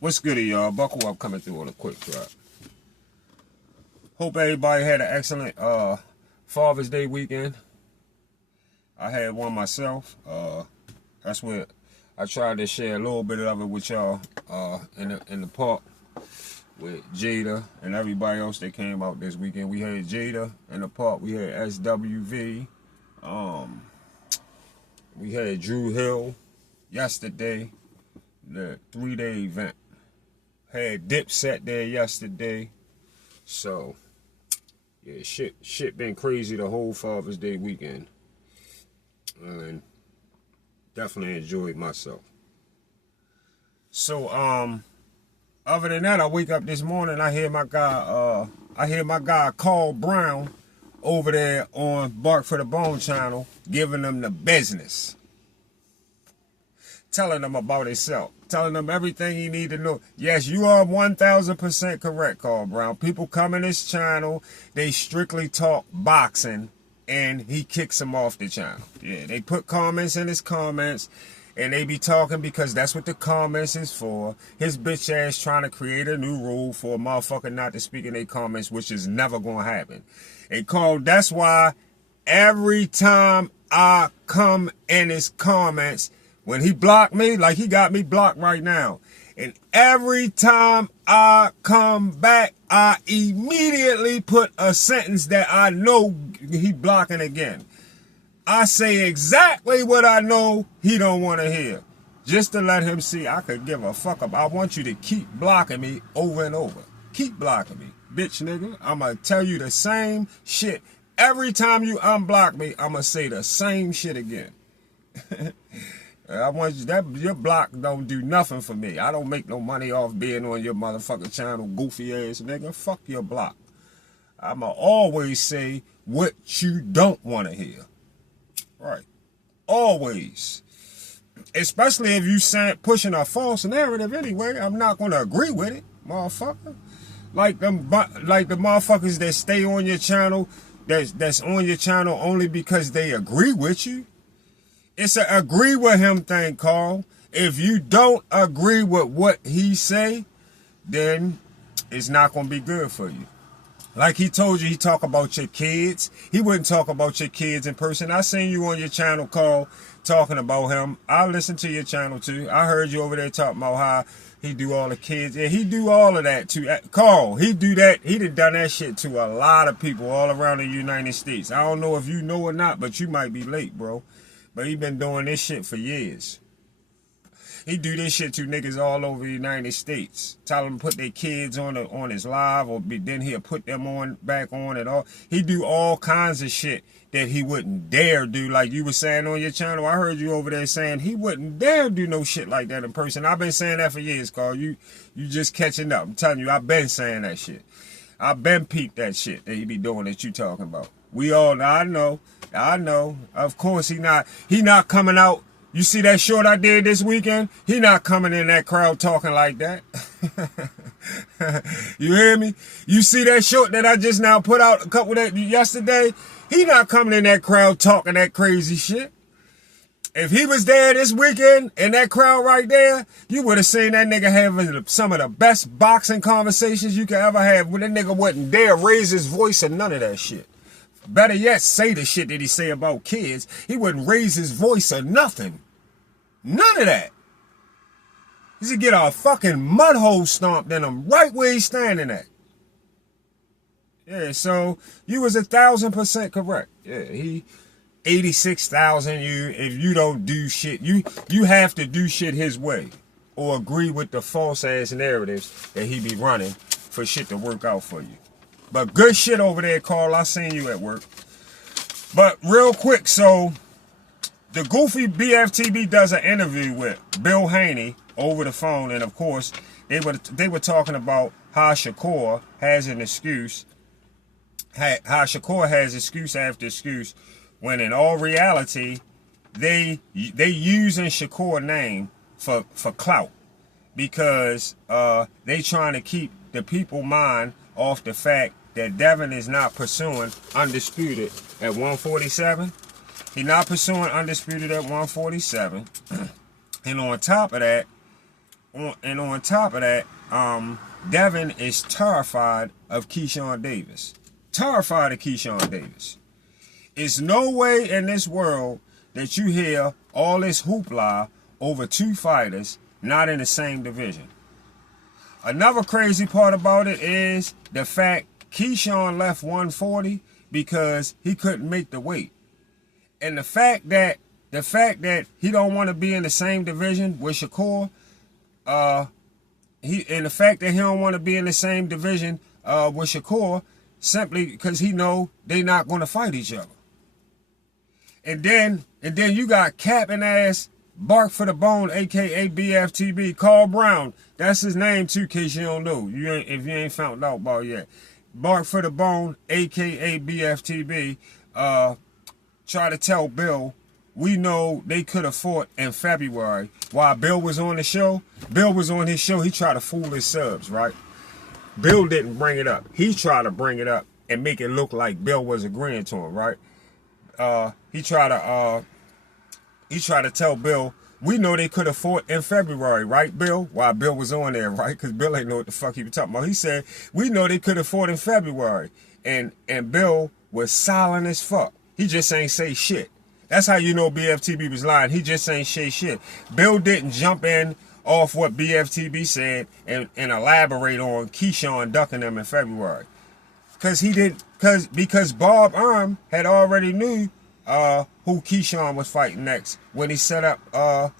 What's good, y'all? Buckle up, coming through on a quick drop. Hope everybody had an excellent Father's Day weekend. I had one myself. That's what I tried to share a little bit of it with y'all in the park with Jada and everybody else that came out this weekend. We had Jada in the park. We had SWV. We had Drew Hill yesterday. The 3-day event. Had Dipset there yesterday. So, yeah, shit been crazy the whole Father's Day weekend. And definitely enjoyed myself. So, other than that, I wake up this morning, I hear my guy Carl Brown over there on Bark for the Bone channel giving them the business. Telling them about himself. Telling them everything he need to know. Yes, you are 1000% correct, Carl Brown. People come in his channel, they strictly talk boxing, and he kicks them off the channel. Yeah, they put comments in his comments, and they be talking because that's what the comments is for. His bitch ass trying to create a new rule for a motherfucker not to speak in their comments, which is never going to happen. And Carl, that's why every time I come in his comments, when he blocked me, like he got me blocked right now. And every time I come back, I immediately put a sentence that I know he blocking again. I say exactly what I know he don't want to hear. Just to let him see I could give a fuck up. I want you to keep blocking me over and over. Keep blocking me, bitch nigga. I'm going to tell you the same shit. Every time you unblock me, I'm going to say the same shit again. I want you that your block don't do nothing for me. I don't make no money off being on your motherfucking channel, goofy ass nigga. Fuck your block. I'ma always say what you don't want to hear. Right. Always. Especially if you pushing a false narrative anyway. I'm not gonna agree with it, motherfucker. Like the motherfuckers that stay on your channel, that's on your channel only because they agree with you. It's a agree with him thing, Carl. If you don't agree with what he say, then it's not going to be good for you. Like he told you, he talk about your kids. He wouldn't talk about your kids in person. I seen you on your channel, Carl, talking about him. I listened to your channel, too. I heard you over there talking about how he do all the kids. Yeah, he do all of that, too. Carl, he do that. He done that shit to a lot of people all around the United States. I don't know if you know or not, but you might be late, bro. But he been doing this shit for years. He do this shit to niggas all over the United States. Tell them to put their kids on his live, or then he'll put them back on and all. He do all kinds of shit that he wouldn't dare do. Like you were saying on your channel, I heard you over there saying he wouldn't dare do no shit like that in person. I've been saying that for years, Carl. You just catching up. I'm telling you, I've been saying that shit. I've been peeped that shit that he be doing that you talking about. We all, I know. Of course he not coming out. You see that short I did this weekend? He not coming in that crowd talking like that. You hear me? You see that short that I just now put out a couple of yesterday? He not coming in that crowd talking that crazy shit. If he was there this weekend in that crowd right there, you would have seen that nigga having some of the best boxing conversations you could ever have. When that nigga wouldn't dare raise his voice or none of that shit. Better yet, say the shit that he say about kids. He wouldn't raise his voice or nothing. None of that. He should get a fucking mud hole stomped in him right where he's standing at. Yeah, so you was 1000% correct. Yeah, he 86,000. If you don't do shit, you have to do shit his way or agree with the false ass narratives that he be running for shit to work out for you. But good shit over there, Carl. I seen you at work. But real quick, so the goofy BFTB does an interview with Bill Haney over the phone, and of course they were talking about how Shakur has an excuse, how Shakur has excuse after excuse, when in all reality they using Shakur name for clout, because they trying to keep the people mind off the fact that Devin is not pursuing Undisputed at 147. He's not pursuing Undisputed at 147. And on top of that, on top of that, Devin is terrified of Keyshawn Davis. Terrified of Keyshawn Davis. It's no way in this world that you hear all this hoopla over two fighters not in the same division. Another crazy part about it is the fact Keyshawn left 140 because he couldn't make the weight. And the fact that he don't want to be in the same division with Shakur, and the fact that he don't want to be in the same division with Shakur simply because he know they not going to fight each other. And then you got capping ass Bark for the Bone, aka BFTB, Carl Brown. That's his name too, in case you don't know. If you ain't found out about it yet. Bark for the Bone, aka BFTB, try to tell Bill, we know they could have fought in February. While Bill was on the show, Bill was on his show, he tried to fool his subs, right? Bill didn't bring it up. He tried to bring it up and make it look like Bill was agreeing to him, right? He tried to tell Bill, we know they could have fought in February, right, Bill? While Bill was on there, right? Because Bill ain't know what the fuck he was talking about. He said, we know they could have fought in February. And Bill was silent as fuck. He just ain't say shit. That's how you know BFTB was lying. He just ain't say shit. Bill didn't jump in off what BFTB said and elaborate on Keyshawn ducking them in February. Because Bob Arm had already knew who Keyshawn was fighting next when he set up the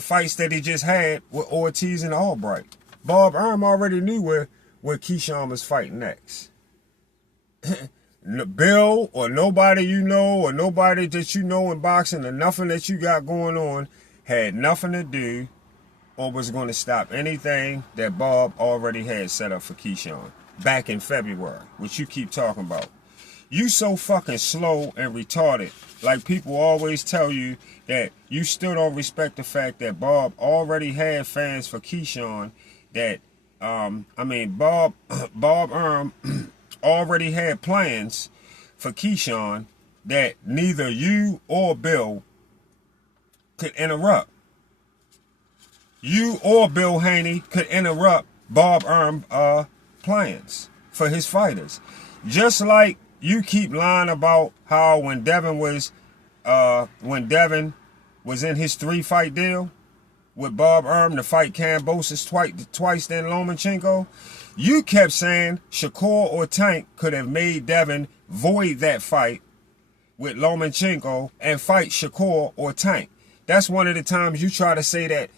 fights that he just had with Ortiz and Albright. Bob Arm already knew where Keyshawn was fighting next. Bill or nobody you know or nobody that you know in boxing or nothing that you got going on had nothing to do or was going to stop anything that Bob already had set up for Keyshawn back in February, which you keep talking about. You so fucking slow and retarded. Like people always tell you that you still don't respect the fact that Bob already had fans for Keyshawn. That Bob already had plans for Keyshawn that neither you or Bill could interrupt. You or Bill Haney could interrupt Bob Arm plans for his fighters. Just like you keep lying about how when Devin was in his 3-fight deal with Bob Arm to fight Kambosos twice then Lomachenko, you kept saying Shakur or Tank could have made Devin void that fight with Lomachenko and fight Shakur or Tank. That's one of the times you try to say that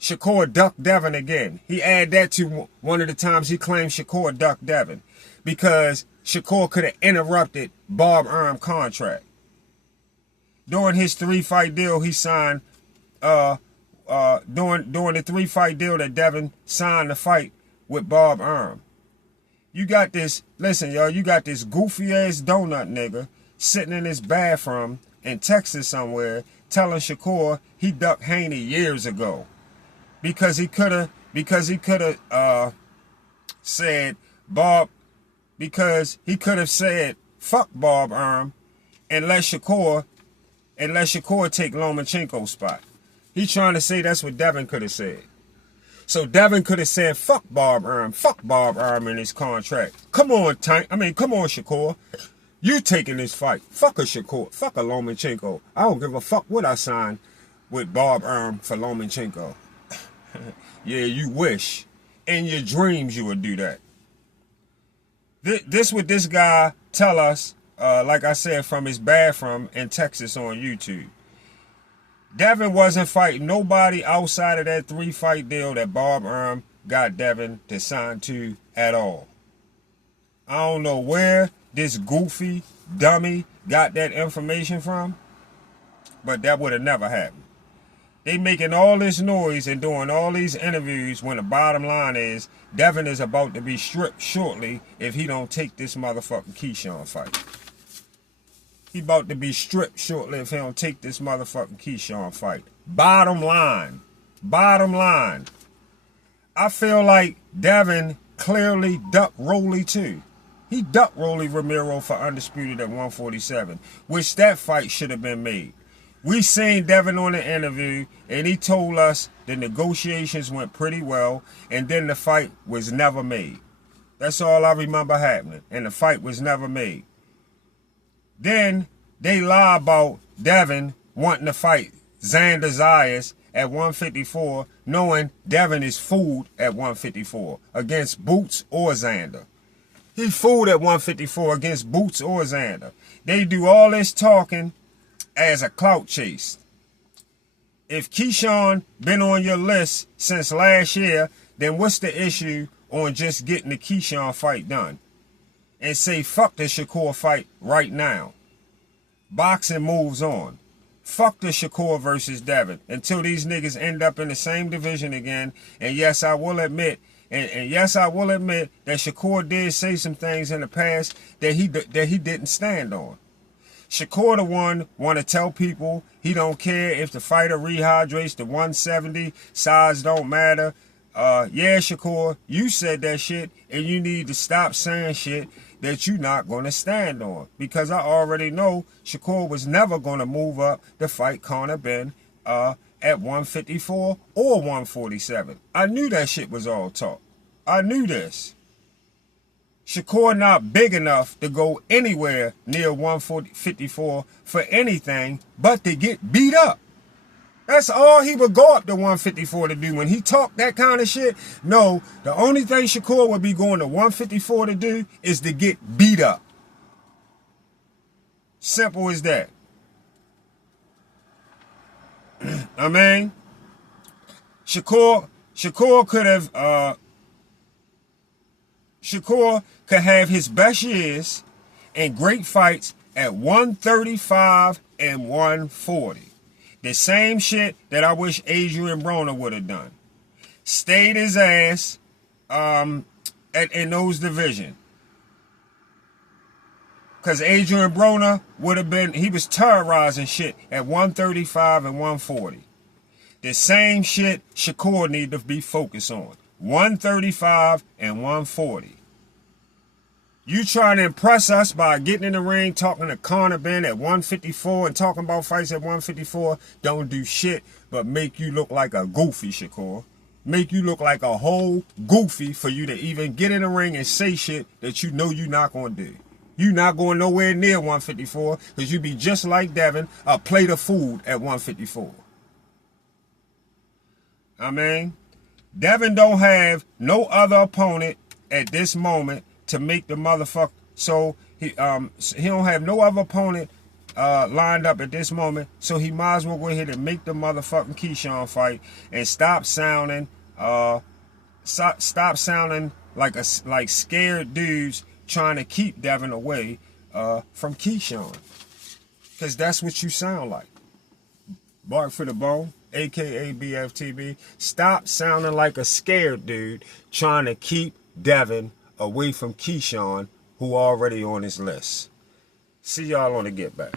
Shakur ducked Devin again. He added that to one of the times he claimed Shakur ducked Devin because Shakur could have interrupted Bob Arm contract. During his 3-fight deal he signed, during the 3-fight deal that Devin signed to fight with Bob Arm. You got this, listen y'all, you got this goofy ass donut nigga sitting in his bathroom in Texas somewhere telling Shakur he ducked Haney years ago. Because he could have said fuck Bob Arm and let Shakur take Lomachenko's spot. He's trying to say that's what Devin could have said. So Devin could have said fuck Bob Arm in his contract. Come on, Shakur. You taking this fight. Fuck a Shakur. Fuck a Lomachenko. I don't give a fuck what I signed with Bob Arm for Lomachenko. Yeah, you wish. In your dreams you would do that. This what this guy tell us, like I said, from his bathroom in Texas on YouTube. Devin wasn't fighting nobody outside of that 3-fight deal that Bob Arm got Devin to sign to at all. I don't know where this goofy dummy got that information from, but that would have never happened. They making all this noise and doing all these interviews when the bottom line is Devin is about to be stripped shortly if he don't take this motherfucking Keyshawn fight. He about to be stripped shortly if he don't take this motherfucking Keyshawn fight. Bottom line. I feel like Devin clearly ducked Rolly too. He ducked Rolly Romero for Undisputed at 147, which that fight should have been made. We seen Devin on the interview, and he told us the negotiations went pretty well, and then the fight was never made. That's all I remember happening, and the fight was never made. Then they lie about Devin wanting to fight Xander Zayas at 154, knowing Devin is fooled at 154 against Boots or Xander. He fooled at 154 against Boots or Xander. They do all this talking as a clout chase. If Keyshawn been on your list since last year, then what's the issue on just getting the Keyshawn fight done? And say fuck the Shakur fight right now. Boxing moves on. Fuck the Shakur versus Devin until these niggas end up in the same division again. And yes, I will admit, and yes, I will admit that Shakur did say some things in the past that he didn't stand on. Shakur the one want to tell people he don't care if the fighter rehydrates to 170, size don't matter. Yeah, Shakur, you said that shit, and you need to stop saying shit that you're not going to stand on. Because I already know Shakur was never going to move up to fight Conor Ben at 154 or 147. I knew that shit was all talk. I knew this. Shakur not big enough to go anywhere near 154 for anything but to get beat up. That's all he would go up to 154 to do. When he talked that kind of shit, no, the only thing Shakur would be going to 154 to do is to get beat up. Simple as that. I mean, Shakur could have his best years and great fights at 135 and 140. The same shit that I wish Adrian Broner would have done. Stayed his ass in those divisions. Because Adrian Broner would have been, he was terrorizing shit at 135 and 140. The same shit Shakur need to be focused on. 135 and 140. You trying to impress us by getting in the ring, talking to Conor Ben at 154 and talking about fights at 154, don't do shit but make you look like a goofy, Shakur. Make you look like a whole goofy for you to even get in the ring and say shit that you know you're not going to do. You not going nowhere near 154 because you be just like Devin, a plate of food at 154. I mean, Devin don't have no other opponent at this moment to make the motherfucker. So he don't have no other opponent lined up at this moment. So he might as well go ahead and make the motherfucking Keyshawn fight and stop sounding like scared dudes trying to keep Devin away from Keyshawn. Because that's what you sound like. Bark for the Bone, aka BFTB. Stop sounding like a scared dude trying to keep Devin away from Keyshawn, who already on his list. See y'all on the Get Back.